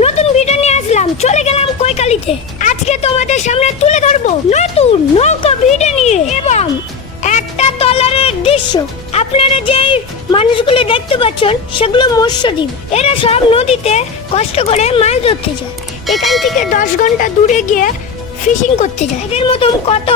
নতুন ভিডিও নিয়ে আসলাম, চলে গেলাম কৈকালিতে। আজকে তোমাদের সামনে তুলে ধরবো নতুন নৌকা ভিডিও নিয়ে এবং একটা ট্রলারের দৃশ্য। আপনারা যেই মানুষগুলো দেখতে পাচ্ছেন সেগুলো মৎস্যজীবী। এরা সব নদীতে কষ্ট করে মাছ ধরতে যায়। এখান থেকে 10 ঘন্টা দূরে গিয়ে ফিশিং করতে যায়। এদের মতন কত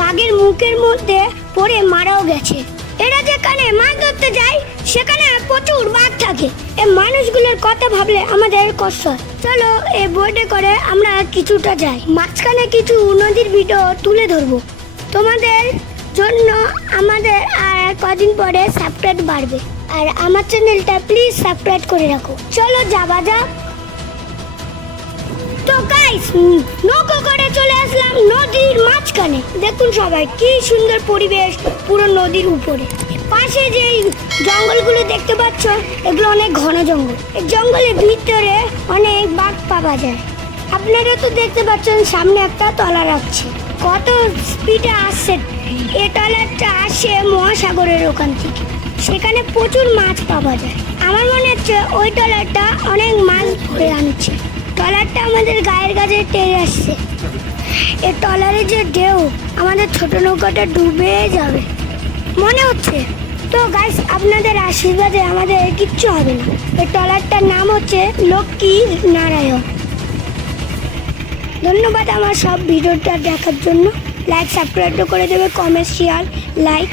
বাঘের মুখের মধ্যে পড়ে মারাও গেছে। এরা যেখানে মাছ ধরতে যায় সেখানে প্রচুর বাঘ থাকে। এই মানুষগুলোর কথা ভাবলে আমাদের কষ্ট হয়। চলো এই বোটে করে আমরা কিছুটা যাই, মাঝখানে কিছু নদীর ভিডিও তুলে ধরবো তোমাদের জন্য। আমাদের আর কদিন পরে সাবস্ক্রাইব বাড়বে, আর আমার চ্যানেলটা প্লিজ সাবস্ক্রাইব করে রাখো। চলো যাওয়া যাক। তো গাইস, নৌকো করে চলে আসলাম নদীর মাঝখানে। দেখুন সবাই কি সুন্দর পরিবেশ, পুরো নদীর উপরে। পাশে যে জঙ্গলগুলো দেখতে পাচ্ছ এগুলো অনেক ঘন জঙ্গল। এই জঙ্গলের ভিতরে অনেক বাঘ পাওয়া যায়। আপনারা তো দেখতে পাচ্ছেন সামনে একটা ট্রলার আসছে, কত স্পিডে আসছে। এই ট্রলারটা আসে মহাসাগরের ওখান থেকে, সেখানে প্রচুর মাছ পাওয়া যায়। আমার মনে হচ্ছে ওই ট্রলারটা অনেক মাছ ধরে আনছে। ট্রলারটা আমাদের গায়ের কাছে টেনে আসছে। এই ট্রলারে যে ঢেউ, আমাদের ছোট নৌকাটা ডুবে যাবে মনে হচ্ছে। তো গাইস, আপনাদের আশীর্বাদে আমাদের কিচ্ছু হবে না। এই ট্রলারটার নাম হচ্ছে লক্ষ্মী নারায়ণ। ধন্যবাদ আমার সব ভিডিওটা দেখার জন্য। লাইক সাবস্ক্রাইব করে দেবে, কমেন্ট শেয়ার লাইক।